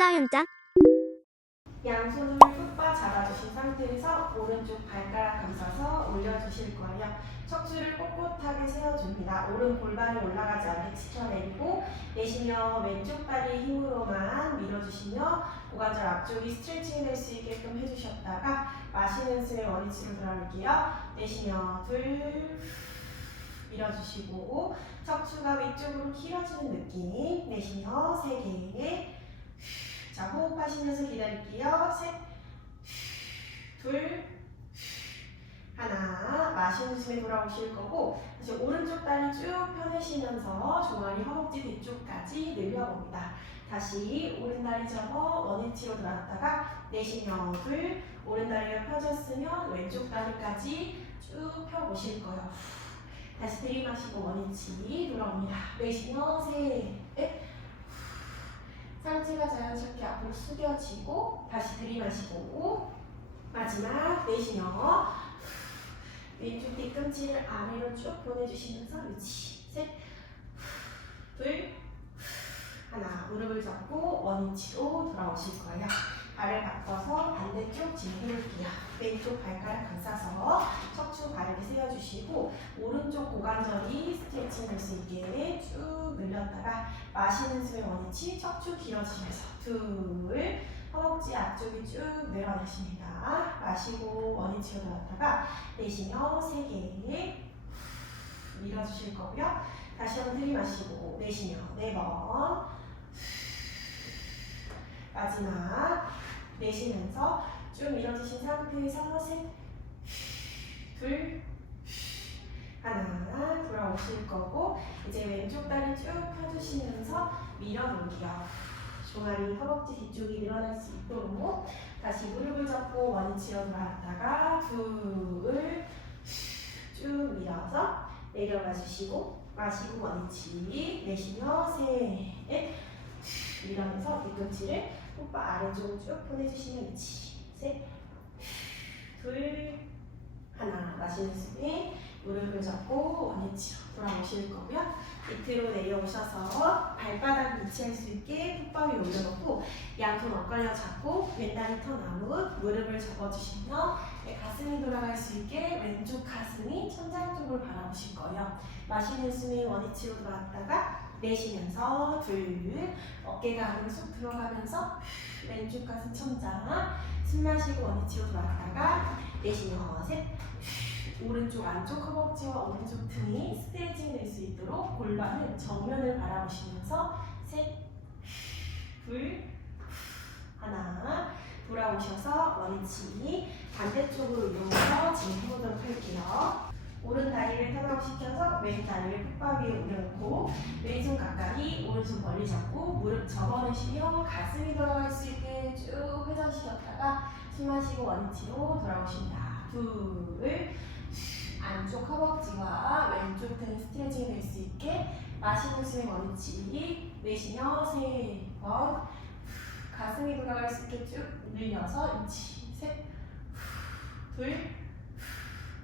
라이언짱 양손을 푹 잡아주신 상태에서 오른쪽 발가락 감싸서 올려주실 거예요. 척추를 꼿꼿하게 세워줍니다. 오른 골반이 올라가지 않게 지켜내리고 내쉬며 왼쪽 다리 힘으로만 밀어주시며 고관절 앞쪽이 스트레칭 될 수 있게끔 해주셨다가 마시는 숨에 원위치로 돌아올게요. 내쉬며 둘 밀어주시고 척추가 위쪽으로 길어지는 느낌 내쉬며 세 개 자, 호흡하시면서 기다릴게요. 셋, 둘, 하나. 마시는 숨에 돌아오실 거고, 다시 오른쪽 다리 쭉 펴내시면서 종아리 허벅지 뒤쪽까지 늘려봅니다. 다시 오른 다리 접어 원위치로 돌아왔다가 내쉬며 둘, 오른 다리가 펴졌으면 왼쪽 다리까지 쭉 펴보실 거예요. 다시 들이마시고 원위치 돌아옵니다. 내쉬며 셋, 상체가 자연스럽게 앞으로 숙여지고 다시 들이마시고 마지막 내쉬며 왼쪽 뒤꿈치를 아래로 쭉 보내주시면서 유치. 셋둘 하나. 무릎을 잡고 원위치로 돌아오실 거예요 발을 바꿔서 반대쪽 짚어볼게요 왼쪽 발가락 감싸서 척추 바르게 세워주시고 오른쪽 고관절이 스트레칭 될 수 있게 쭉 늘렸다가 마시는 숨에 원위치 척추 길어지면서 둘 허벅지 앞쪽이 쭉 내려내십니다. 마시고 원위치로 들었다가 내쉬며 세개 밀어주실 거고요. 다시 한번 들이마시고 내쉬며 네번 마지막 내쉬면서 쭉 밀어주신 상태에서 셋둘 하나 돌아오실 거고 이제 왼쪽 다리 쭉 펴주시면서 밀어볼게요. 종아리 허벅지 뒤쪽이 일어날 수 있도록 다시 무릎을 잡고 원위치로 돌아왔다가 둘 쭉 밀어서 내려가 주시고 마시고 원위치 내쉬며 셋 밀어내서 뒤꿈치를 뽀빠 아래쪽으로 쭉 보내주시면 위치 셋둘 하나 마시는 숨에 무릎을 잡고 원위치로 돌아오실 거고요. 밑으로 내려오셔서 발바닥 위치할 수 있게 풋바위 올려놓고 양손 엇갈려 잡고 왼다리 턴 아웃 무릎을 접어주시며 네, 가슴이 돌아갈 수 있게 왼쪽 가슴이 천장 쪽을 바라보실 거예요. 마시는 숨에 원위치로 돌아왔다가 내쉬면서 둘 어깨가 안으로 쑥 들어가면서 왼쪽 가슴 천장 숨 마시고 원위치로 돌아왔다가 내쉬며 셋. 오른쪽 안쪽 허벅지와 오른쪽 등이 스트레칭 될 수 있도록 골반을 정면을 바라보시면서 셋, 둘, 하나. 돌아오셔서 원위치 반대쪽으로 이동해서 지금 해보도록 할게요. 오른 다리를 턴아웃 시켜서 왼 다리를 풋바 위에 올려놓고 왼손 가까이 오른손 멀리 잡고 무릎 접어내시며 가슴이 돌아갈 수 있게 쭉 회전시켰다가 숨 마시고 원위치로 돌아오십니다. 둘, 안쪽 허벅지와 왼쪽 등 스트레칭이 될수 있게 마시는 숨에 원위치 내쉬며 세 번. 가슴이 돌아갈 수 있게 쭉 늘려서 위치 셋둘.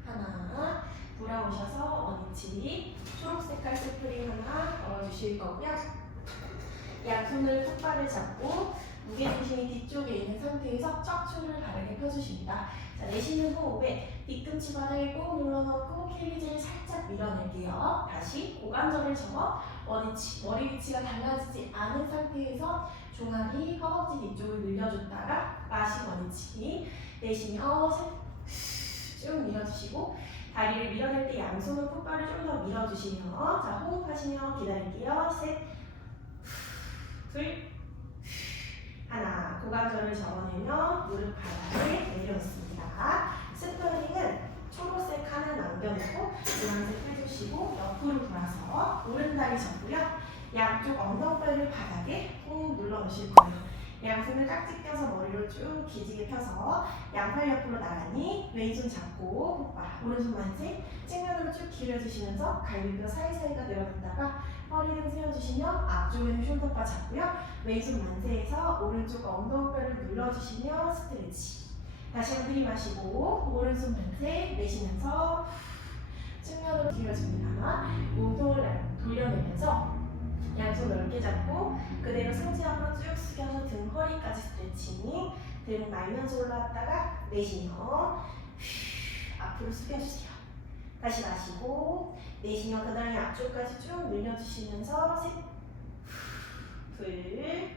하나 돌아오셔서 원위치 초록색깔 스프링 하나 걸어주실 거고요 양손을 톱발을 잡고 무게중심이 뒤쪽에 있는 상태에서 척추를 바르게 펴주십니다 자, 내쉬는 호흡에 뒤꿈치 바닥에 꼭 눌러놓고 캘리지를 살짝 밀어낼게요. 다시 고관절을 접어 원위치, 머리 위치가 달라지지 않은 상태에서 종아리, 허벅지 뒤쪽을 늘려줬다가 마시 원위치 내쉬며 셋, 쭉 밀어주시고 다리를 밀어낼 때 양손은 콧발을 좀더 밀어주시며 자 호흡하시며 기다릴게요. 셋, 둘, 하나 고관절을 접어내며 무릎 바닥에 내려놓습니다. 스프링은 초록색 하나 남겨놓고 노란색 해주시고 옆으로 돌아서 오른 다리 접고요. 양쪽 엉덩이를 바닥에 꾹 눌러 놓으실 거예요. 양손을 깍지 껴서 머리를 쭉 기지개 펴서 양팔 옆으로 나란히 왼손 잡고 바 오른손 만세 측면으로 쭉 길어주시면서 갈비뼈 사이사이가 내려갔다가 허리 등 세워주시며 앞쪽에는 숄더바 잡고요. 왼손 만세해서 오른쪽 엉덩이뼈를 눌러주시며 스트레치 다시 한번 들이마시고 오른손 만세 내쉬면서 측면으로 길어집니다. 몸통을 돌려내면서 양손 넓게 잡고 그대로 상체 앞으로 쭉 숙여서 등 허리까지 스트레칭 등 말면서 올라왔다가 내쉬며 앞으로 숙여주세요. 다시 마시고 내쉬며 그 다음에 앞쪽까지 쭉 늘려주시면서 셋, 둘,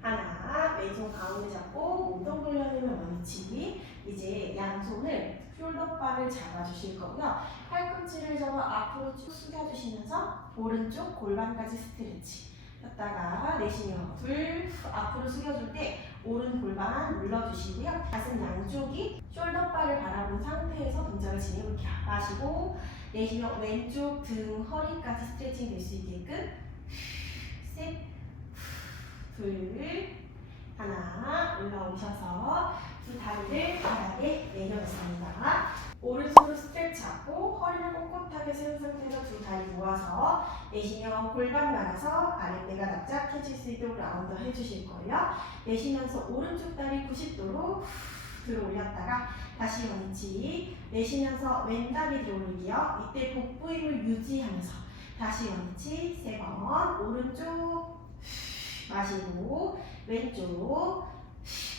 하나 왼손 가운데 잡고 몸통 돌려내면 원위치 이제 양손을 숄더바를 잡아주실 거고요. 팔꿈치를 접어 앞으로 쭉 숙여주시면서 오른쪽 골반까지 스트레치 였다가 내쉬며 둘 앞으로 숙여줄 때 오른 골반 눌러주시고요. 가슴 양쪽이 숄더바를 바라본 상태에서 동작을 진행해볼게요. 마시고 내쉬며 왼쪽 등 허리까지 스트레칭 될 수 있게끔 셋, 둘, 하나 올라오셔서 두 다리를 바닥에 내려놓습니다. 오른손으로 스트레치 잡고 허리를 꼿꼿하게 세운 상태에서 두 다리 모아서 내쉬며 골반 말아서 아랫배가 납작해질 수 있도록 라운드 해주실 거예요. 내쉬면서 오른쪽 다리 90도로 들어 올렸다가 다시 원위치 내쉬면서 왼 다리 들어 올리기요. 이때 복부 힘을 유지하면서 다시 원위치 세 번 오른쪽 마시고 왼쪽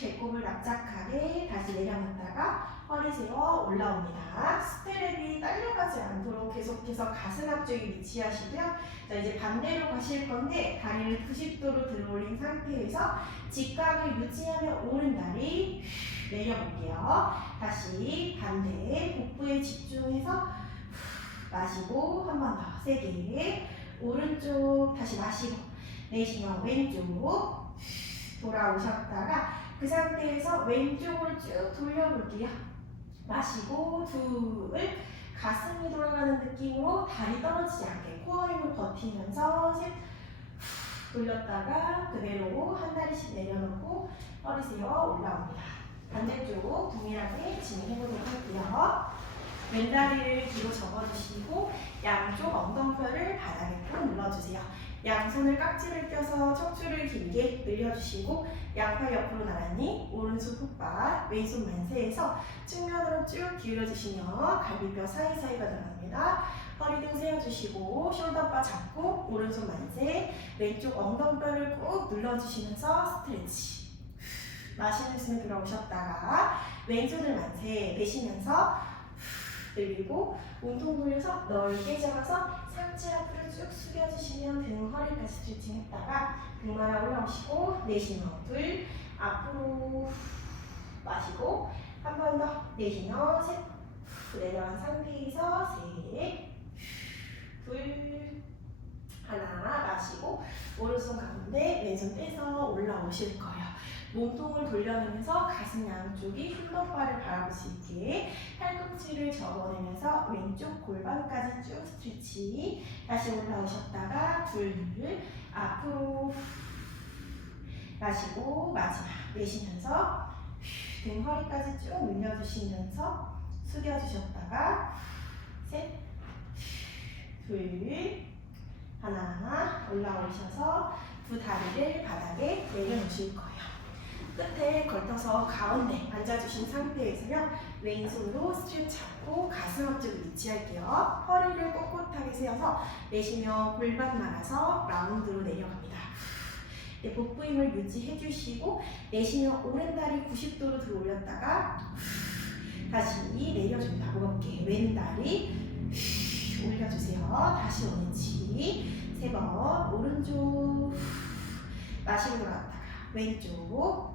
배꼽을 납작하게 다시 내려놨다가 허리 세워 올라옵니다. 스테랩이 딸려가지 않도록 계속해서 가슴 앞쪽에 위치하시고요. 자 이제 반대로 가실 건데 다리를 90도로 들어올린 상태에서 직각을 유지하며 오른 다리 내려볼게요. 다시 반대 복부에 집중해서 마시고 한 번 더 세게 오른쪽 다시 마시고 내쉬며 왼쪽 돌아오셨다가 그 상태에서 왼쪽으로 쭉 돌려볼게요. 마시고 둘 가슴이 돌아가는 느낌으로 다리 떨어지지 않게 코어 힘을 버티면서 셋 돌렸다가 그대로 한 다리씩 내려놓고 허리 세워 올라옵니다. 반대쪽 동일하게 진행해보도록 할게요. 왼다리를 뒤로 접어주시고 양쪽 엉덩뼈를 바닥에 꼭 눌러주세요. 양손을 깍지를 껴서 척추를 길게 늘려주시고 양팔 옆으로 나란히 오른손 풋바 왼손 만세에서 측면으로 쭉 기울여주시며 갈비뼈 사이사이가 들어갑니다. 허리 등 세워주시고 숄더바 잡고 오른손 만세 왼쪽 엉덩뼈를 꾹 눌러주시면서 스트레치 마시는 숨에 돌아오셨다가 왼손을 만세 내쉬면서 늘리고 몸통 돌려서 넓게 잡아서 상체 앞으로 쭉 숙여주시면 등 허리까지 스트레칭 했다가 등 말아 올라오시고 내쉬며 둘 앞으로 마시고 한 번 더 내쉬며 셋 내려간 상태에서 셋둘 하나 마시고 오른손 가운데 왼손 빼서 올라오실 거예요. 몸통을 돌려내면서 가슴 양쪽이 흉터바를 바라볼 수 있게 팔꿈치를 접어내면서 왼쪽 골반까지 쭉 스트레치 다시 올라오셨다가 둘 앞으로 마시고 마지막 내쉬면서 등 허리까지 쭉 늘려주시면서 숙여주셨다가 셋둘 하나 올라오셔서 두 다리를 바닥에 내려놓으실 거예요. 끝에 걸터서 가운데 앉아주신 상태에서요. 왼손으로 스트레치 잡고 가슴 앞쪽에 위치할게요. 허리를 꼿꼿하게 세워서 내쉬며 골반 말아서 라운드로 내려갑니다. 네, 복부 힘을 유지해 주시고 내쉬며 오른 다리 90도로 들어 올렸다가 다시 내려줍니다. 무겁게 왼 다리 올려주세요. 다시 원위치 세 번 오른쪽 마시고 돌아왔다가 왼쪽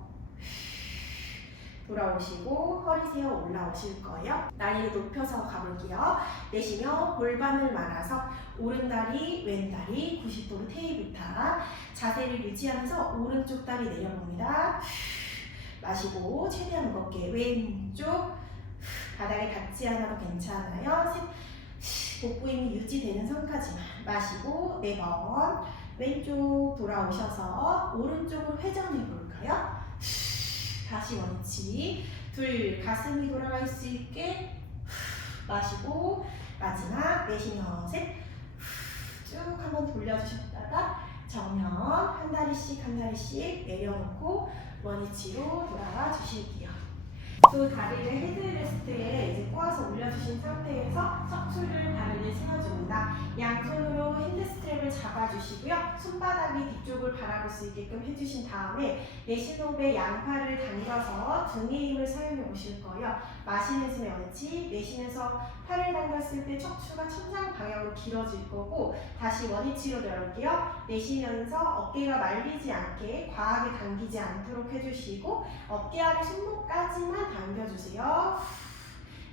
돌아오시고 허리 세워 올라오실 거예요. 다리를 높여서 가볼게요. 내쉬며 골반을 말아서 오른다리, 왼다리 90도로 테이블 탑 자세를 유지하면서 오른쪽 다리 내려봅니다. 마시고 최대한 무겁게 왼쪽 바닥에 닿지 않아도 괜찮아요. 셋, 복부 힘이 유지되는 선까지만 마시고 네 번 왼쪽 돌아오셔서 오른쪽으로 회전해 볼까요? 다시 원위치 둘 가슴이 돌아갈 수 있게 마시고 마지막 내쉬며 셋쭉 한번 돌려주셨다가 정면 한 다리씩 한 다리씩 내려놓고 원위치로 돌아가 주실게요. 또 다리를 헤드레스트에 이제 꼬아서 올려주신 상태에서 척추를 다리를 세워줍니다. 양손으로 핸드 스트랩을 잡아주시고요. 손바닥이 뒤쪽을 바라볼 수 있게끔 해주신 다음에 내쉬는 호흡에 양팔을 당겨서 등의 힘을 사용해 보실 거예요. 마시는 숨에 원위치, 내쉬면서 팔을 당겼을 때 척추가 천장 방향으로 길어질 거고 다시 원위치로 내려올게요. 내쉬면서 어깨가 말리지 않게 과하게 당기지 않도록 해주시고 어깨 아래 손목까지만 당겨주세요.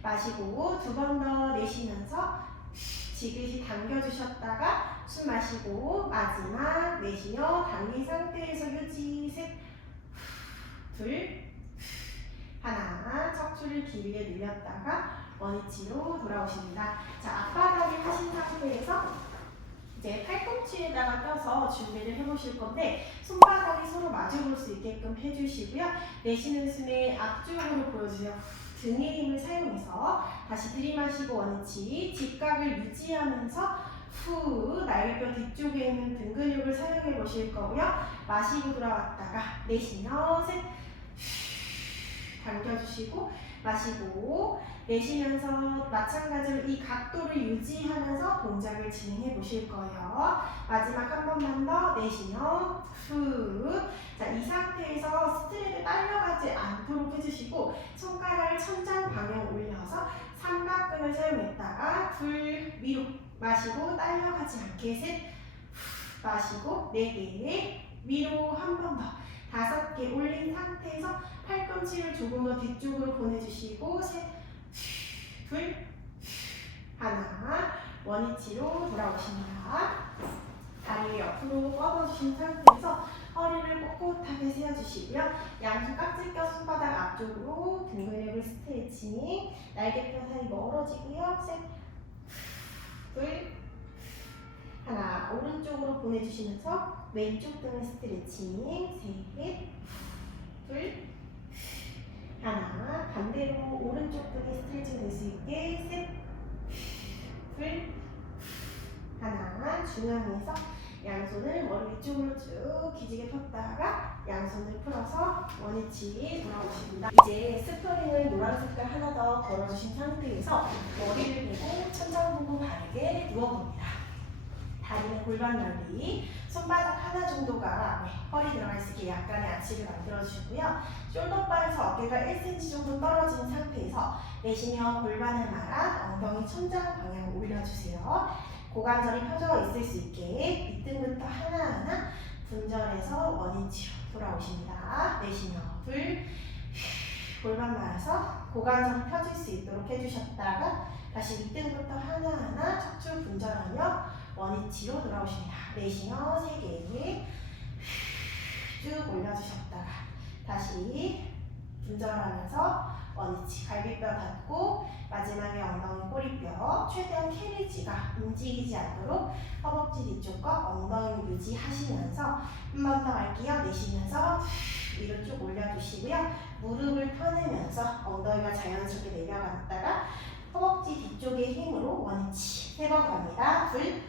마시고 두 번 더 내쉬면서 지그시 당겨주셨다가 숨 마시고 마지막 내쉬며 당긴 상태에서 유지 셋, 둘, 하나 척추를 길게 늘렸다가 원위치로 돌아오십니다. 자 앞바닥에 하신 상태에서 이제 팔꿈치에다가 껴서 준비를 해보실 건데 손바닥이 서로 마주 볼 수 있게끔 해주시고요. 내쉬는 숨에 앞쪽으로 보여주세요. 등의 힘을 사용해서 다시 들이마시고 원위치 직각을 유지하면서 후 날개뼈 뒤쪽에 있는 등 근육을 사용해 보실 거고요. 마시고 돌아왔다가 내쉬며 셋 당겨주시고 마시고 내쉬면서 마찬가지로 이 각도를 유지하면서 동작을 진행해 보실 거예요. 마지막 한 번만 더 내쉬며 후. 자, 이 상태에서 스트랩에 딸려가지 않도록 해주시고 손가락을 천장 방향 올려서 삼각근을 사용했다가 둘 위로 마시고 딸려가지 않게 셋 후. 마시고 네 개 위로 한 번 더 다섯 개 올린 상태에서 팔꿈치를 조금 더 뒤쪽으로 보내주시고 셋, 둘, 하나 원위치로 돌아오십니다. 다리 옆으로 뻗어주신 상태에서 허리를 꼿꼿하게 세워주시고요. 양손 깍지 껴 손바닥 앞쪽으로 등 근육을 스트레칭 날개뼈 사이 멀어지고요. 셋, 둘, 하나 오른쪽으로 보내주시면서 왼쪽 등을 스트레칭 셋, 둘, 하나 반대로 오른쪽 등이 스트레칭 될수 있게 셋, 둘, 하나 중앙에서 양손을 머리 위쪽으로 쭉 기지개 폈다가 양손을 풀어서 원위치 돌아오십니다. 이제 스프링을 노란 색깔 하나 더 걸어주신 상태에서 머리를 대고 천장 보고 바르게 누워봅니다. 다리는 골반 넓이, 손바닥 하나 정도가 네, 허리 들어가 있게 약간의 아치를 만들어주시고요. 숄더바에서 어깨가 1cm 정도 떨어진 상태에서 내쉬며 골반을 말아 엉덩이 천장 방향 올려주세요. 고관절이 펴져 있을 수 있게 밑등부터 하나하나 분절해서 원위치로 돌아오십니다. 내쉬며 둘, 골반 말아서 고관절이 펴질 수 있도록 해주셨다가 다시 밑등부터 하나하나 척추 분절하며 원위치로 돌아오십니다. 내쉬며 세 개, 쭉 올려주셨다가 다시 분절하면서 원위치 갈비뼈 닫고 마지막에 엉덩이 꼬리뼈 최대한 캐리지가 움직이지 않도록 허벅지 뒤쪽과 엉덩이 유지하시면서 한 번더 할게요. 내쉬면서 위로 쭉 올려주시고요. 무릎을 펴내면서 엉덩이가 자연스럽게 내려갔다가 허벅지 뒤쪽의 힘으로 원위치 세 번 갑니다. 둘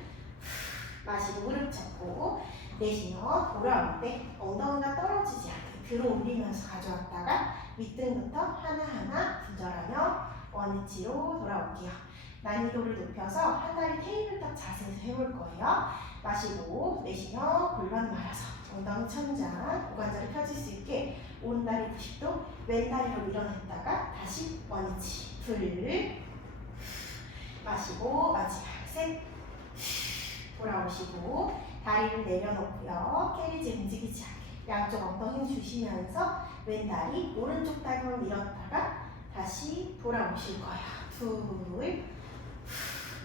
마시고 무릎 잡고 내쉬며 돌아올 때 엉덩이가 떨어지지 않게 들어 올리면서 가져왔다가 밑등부터 하나하나 분절하며 원위치로 돌아올게요. 난이도를 높여서 한 다리 테이블탑 자세에서 해볼 거예요. 마시고 내쉬며 골반 말아서 엉덩이 천장 고관절이 펴질 수 있게 오른다리 90도 왼다리로 밀어냈다가 다시 원위치 둘 마시고 마지막 셋 돌아오시고 다리를 내려놓고요. 캐리지 움직이지 않게 양쪽 엉덩이 주시면서 왼 다리 오른쪽 다리로 밀었다가 다시 돌아오실 거예요. 둘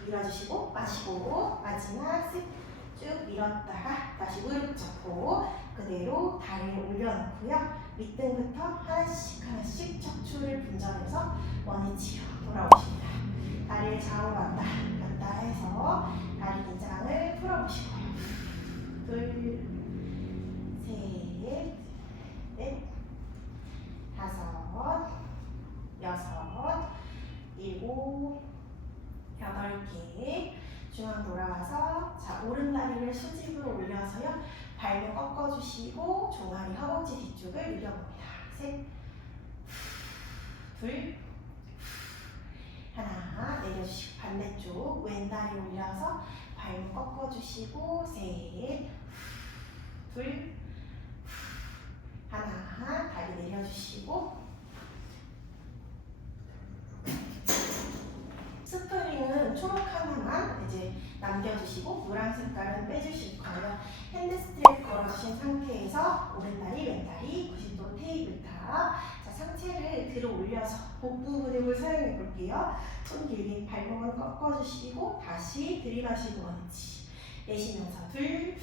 밀어주시고 마시고 마지막 셋쭉 밀었다가 다시 무릎 잡고 그대로 다리를 올려놓고요. 밑등부터 하나씩 하나씩 척추를 분절해서 원위치로 돌아오십니다. 다리를 좌우로 왔다 갔다 해서 다리 긴장을 풀어보시고요. 둘, 셋, 넷, 다섯, 여섯, 일곱, 여덟 개. 중앙 돌아와서 자 오른 다리를 수직으로 올려서요. 발목 꺾어주시고 종아리 허벅지 뒤쪽을 밀어봅니다. 셋, 둘, 하나 내려주시고 반대쪽 왼다리 올려서 발목 꺾어주시고 셋 둘, 하나, 다리 내려주시고 스프링은 초록 하 이제 남겨주시고 노란 색깔은 빼주실 거예요. 핸드 스트랩 걸어주신 상태에서 오른다리, 왼다리 90도 테이블 탑. 자, 상체를 들어 올려서 복부 근육을 사용해 볼게요. 손 길게 발목을 꺾어주시고 다시 들이마시고 원위치. 내쉬면서 둘,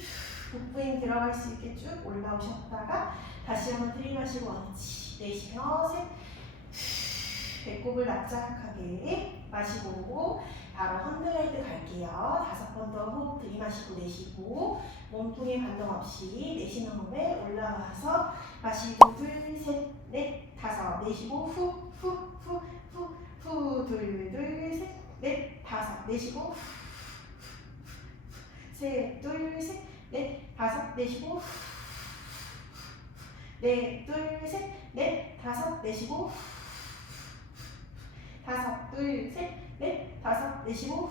복부 힘 들어갈 수 있게 쭉 올라오셨다가 다시 한번 들이마시고 원위치. 내쉬며 셋, 배꼽을 납작하게 마시고 바로 헌드레드 갈게요. 다섯 번 더 호흡 들이마시고 내쉬고 몸통에 반동 없이 내쉬는 호흡에 올라와서 마시고 둘, 셋, 넷, 다섯. 내쉬고 후, 후, 후, 후, 후, 둘, 둘, 셋, 넷, 다섯. 내쉬고 셋, 둘, 셋, 넷, 다섯. 내쉬고 넷, 둘, 셋, 넷, 다섯. 내쉬고 다섯, 둘, 셋, 넷, 다섯 내쉬고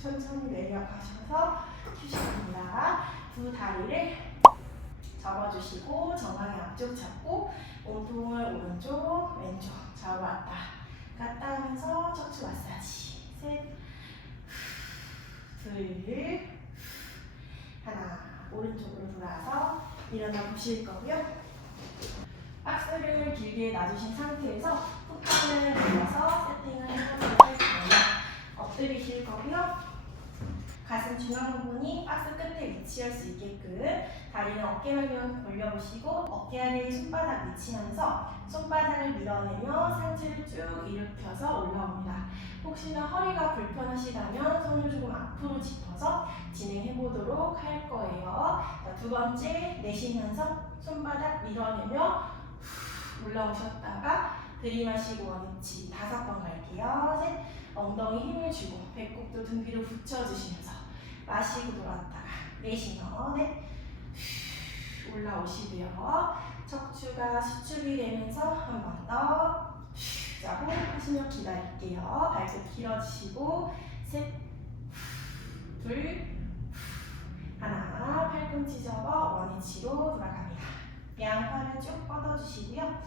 천천히 내려가셔서 휴식합니다. 두 다리를 접어주시고 정강이 앞쪽 잡고 몸통을 오른쪽, 왼쪽 좌우 왔다. 갔다 하면서 척추 마사지. 셋, 둘, 하나 오른쪽으로 돌아서 일어나 보실 거고요. 박스를 길게 놔주신 상태에서 훅판을 눌러서 세팅을 해보도록 할 거예요. 엎드리실 거고요. 가슴 중앙 부분이 박스 끝에 위치할 수 있게끔 다리는 어깨라면 벌려보시고 어깨 아래에 손바닥 미치면서 손바닥을 밀어내며 상체를 쭉 일으켜서 올라옵니다. 혹시나 허리가 불편하시다면 손을 조금 앞으로 짚어서 진행해 보도록 할 거예요. 자, 두 번째 내쉬면서 손바닥 밀어내며 올라오셨다가 들이마시고 원위치 다섯 번 갈게요. 셋, 엉덩이 힘을 주고 배꼽도 등 뒤로 붙여주시면서 마시고 돌아왔다가 내쉬며 넷, 올라오시고요. 척추가 수축이 되면서 한 번 더. 자, 호흡하시며 기다릴게요. 발끝 길어지시고 셋, 둘, 하나, 팔꿈치 접어 원위치로 돌아갑니다. 양팔을 쭉 뻗어주시고요.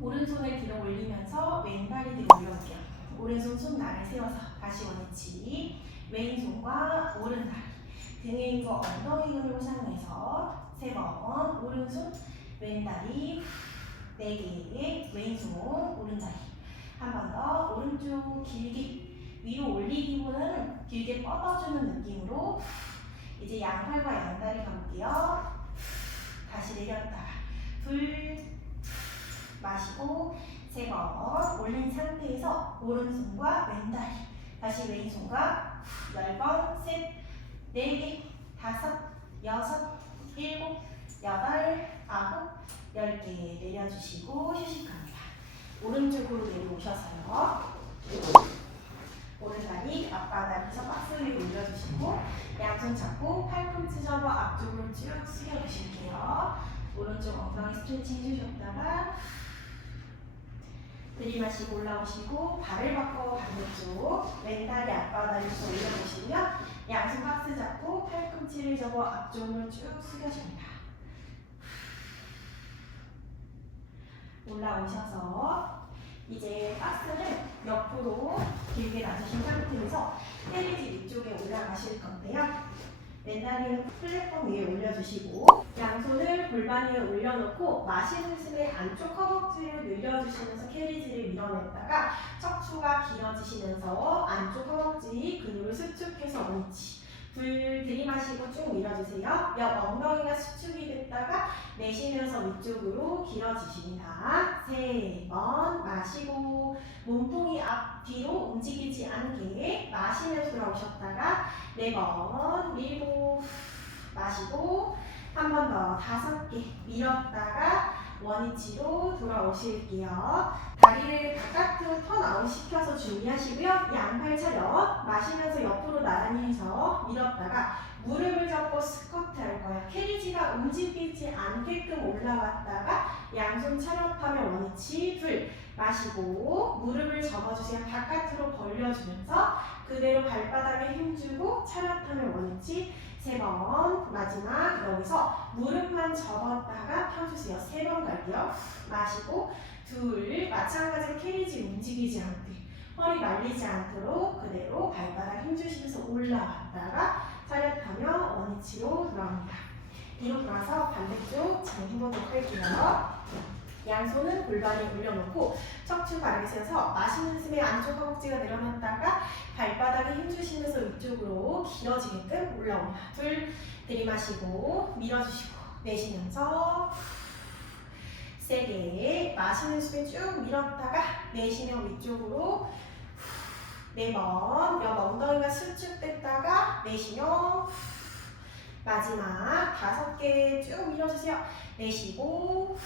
오른손을 뒤로 올리면서 왼발이 뒤로 올려볼게요. 오른손 손날을 세워서 다시 원위치. 왼손과 오른다리. 등에 있는 엉덩이 근육을 사용해서 세 번. 오른손, 왼다리. 네 개. 왼손, 오른다리. 한 번 더. 오른쪽 길게 위로 올리기보다는 길게 뻗어주는 느낌으로 이제 양팔과 양다리 가볼게요. 다시 내렸다가 둘 마시고 세 번 올린 상태에서 오른손과 왼다리 다시 왼손과 열 번 셋 네 개 다섯 여섯 일곱 여덟 아홉 열 개 내려주시고 휴식합니다. 오른쪽으로 내려오셔서요. 오른다리 앞바닥에서 박스 위로 올려주시고 양손 잡고 팔꿈치 접어 앞쪽으로 쭉 숙여주실게요. 오른쪽 엉덩이 스트레칭 해주셨다가 들이마시고 올라오시고 발을 바꿔 반대쪽 왼다리 앞바닥에서 올려보시고요. 양손 박스 잡고 팔꿈치를 접어 앞쪽으로 쭉 숙여줍니다. 올라오셔서 이제 박스를 옆으로 길게 놔주신 상태에서 테리지 위쪽에 올라가실 건데요. 왼다리는 플랫폼 위에 올려주시고 양손을 골반 위에 올려놓고 마시는 숨에 안쪽 허벅지를 늘려주시면서 캐리지를 밀어냈다가 척추가 길어지시면서 안쪽 허벅지 근육을 수축해서 옳지 둘 들이마시고 쭉 밀어주세요. 옆 엉덩이가 수축이 됐다가 내쉬면서 위쪽으로 길어지십니다. 세 번 마시고 몸통이 앞뒤로 움직이지 않게 마시면서 돌아오셨다가 네 번 밀고 마시고 한 번 더 다섯 개 밀었다가 원위치로 돌아오실게요. 다리를 바깥으로 턴아웃 시켜서 준비하시고요. 양팔 차 렷 마시면서 옆으로 나란히 해서 밀었다가 무릎을 잡고 스쿼트 할 거예요. 캐리지가 움직이지 않게끔 올라왔다가 양손 차렷하며 원위치 둘 마시고 무릎을 접어주세요. 바깥으로 벌려주면서 그대로 발바닥에 힘주고 차렷하며 원위치 세 번 마지막 여기서 무릎만 접었다가 펴주세요. 세 번 갈게요. 마시고 둘 마찬가지로 캐리지 움직이지 않게 허리 말리지 않도록 그대로 발바닥 힘주시면서 올라왔다가 차렷하며 원위치로 돌아옵니다. 뒤로 돌아서 반대쪽 잘 해보도록 할게요. 양손은 골반에 올려놓고 척추 바르게 세워서 마시는 숨에 안쪽 허벅지가 내려놨다가 발바닥에 힘주시면서 위쪽으로 길어지게끔 올라옵니다. 둘 들이마시고 밀어주시고 내쉬면서 세게 마시는 숨에 쭉 밀었다가 내쉬며 위쪽으로 네번 옆 엉덩이가 수축됐다가 내쉬며 마지막 다섯 개 쭉 밀어주세요. 내쉬고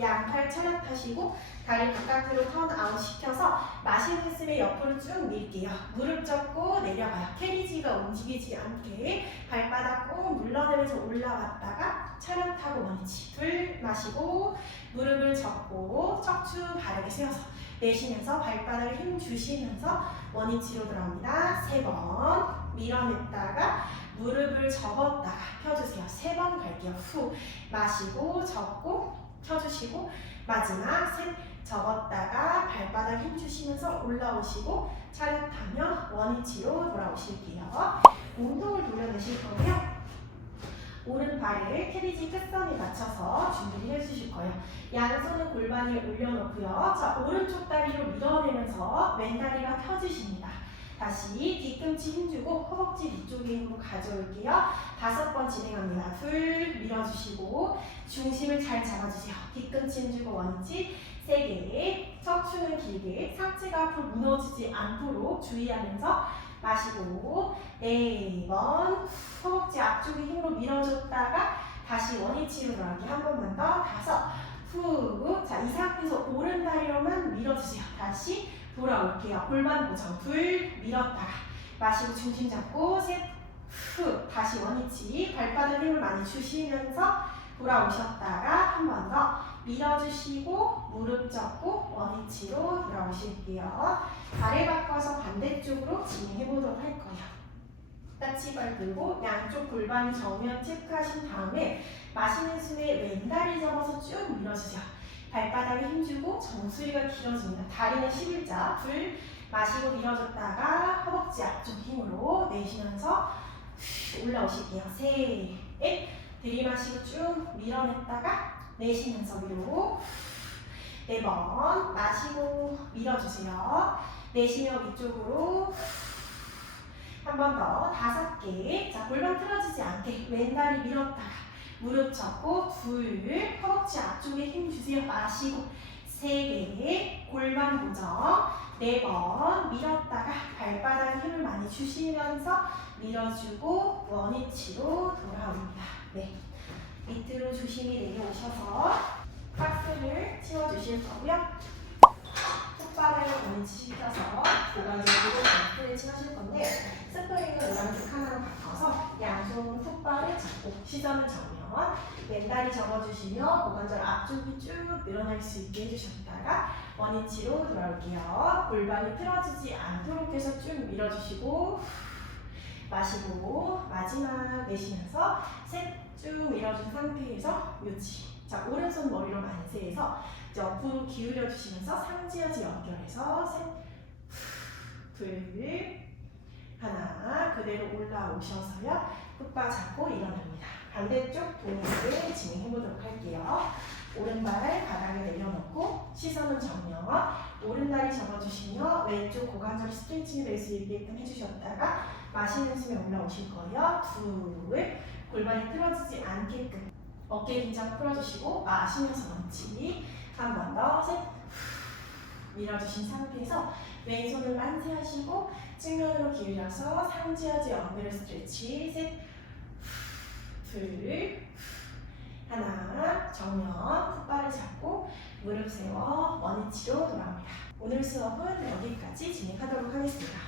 양팔 차렷하시고 다리 바깥으로 턴아웃 시켜서 마시는 숨에 옆으로 쭉 밀게요. 무릎 접고 내려가요. 캐리지가 움직이지 않게 발바닥 꼭 눌러내면서 올라왔다가 차렷하고 원위치. 둘 마시고 무릎을 접고 척추 바르게 세워서 내쉬면서 발바닥에 힘 주시면서 원위치로 들어옵니다. 세 번 밀어냈다가 무릎을 접었다가 펴주세요. 세 번 갈게요. 후 마시고 접고 펴주시고 마지막 셋 접었다가 발바닥 힘 주시면서 올라오시고 차렷하며 원위치로 돌아오실게요. 몸통을 돌려내실 거고요. 오른발을 캐리지 끝선에 맞춰서 준비를 해주실 거예요. 양손은 골반을 올려놓고요. 자, 오른쪽 다리로 밀어내면서 왼다리가 펴지십니다. 다시 뒤꿈치 힘주고 허벅지 뒤쪽에 힘으로 가져올게요. 다섯 번 진행합니다. 둘 밀어주시고 중심을 잘 잡아주세요. 뒤꿈치 힘주고 원위치 세게 척추는 길게 상체가 앞으로 무너지지 않도록 주의하면서 마시고 네 번 허벅지 앞쪽에 힘으로 밀어줬다가 다시 원위치로 돌아오기 한 번만 더 다섯 후자이 상태에서 오른 다리로만 밀어주세요. 다시 돌아올게요. 골반 고정 둘 밀었다가 마시고 중심 잡고 셋후 다시 원위치 발바닥 힘을 많이 주시면서 돌아오셨다가 한 번 더 밀어주시고 무릎 접고 원위치로 돌아오실게요. 발을 바꿔서 반대쪽으로 진행해 보도록 할 거예요. 까치발 들고 양쪽 골반 정면 체크하신 다음에 마시는 숨에 왼다리 접어서 쭉 밀어주세요. 발바닥에 힘주고 정수리가 길어집니다. 다리는 11자. 둘 마시고 밀어줬다가 허벅지 앞쪽 힘으로 내쉬면서 올라오실게요. 셋 들이마시고 쭉 밀어냈다가 내쉬면서 위로 네 번 마시고 밀어주세요. 내쉬며 위쪽으로 한 번 더 다섯 개. 자 골반 틀어지지 않게 왼다리 밀었다가 무릎 접고 둘 허벅지 앞쪽에 힘 주세요. 마시고 세 개. 골반 고정 네 번 밀었다가 발바닥에 힘을 많이 주시면서 밀어주고 원위치로 돌아옵니다. 네. 밑으로 조심히 내려오셔서 박스를 치워주실 거고요. 원위치 시켜서 고관절으로 스트레칭 하실 건데 스프링을 오른쪽 하나로 바꿔서 양손 톱발을 잡고 시선을 정면 왼다리 접어주시며 고관절 앞쪽이 쭉 늘어날 수 있게 해주셨다가 원위치로 돌아올게요. 골반이 틀어지지 않도록 해서 쭉 밀어주시고 마시고 마지막 내쉬면서 셋쭉 밀어준 상태에서 유지. 자 오른손 머리로 만세해서 옆으로 기울여 주시면서 상지하지 연결해서 셋, 둘, 하나 그대로 올라오셔서요. 풋바 잡고 일어납니다. 반대쪽 동작을 진행해 보도록 할게요. 오른발 바닥에 내려놓고 시선은 정면 오른다리 접어주시며 왼쪽 고관절 스트레칭이 될수 있게끔 해주셨다가 마시는 숨에 올라오실 거예요. 둘 골반이 틀어지지 않게끔 어깨 긴장 풀어주시고 마시면서 원치 한번 더 셋 밀어주신 상태에서 왼손을 만세하시고 측면으로 기울여서 상지하지 연결 스트레치 셋 둘 하나 정면 풋발을 잡고 무릎 세워 원위치로 돌아옵니다. 오늘 수업은 여기까지 진행하도록 하겠습니다.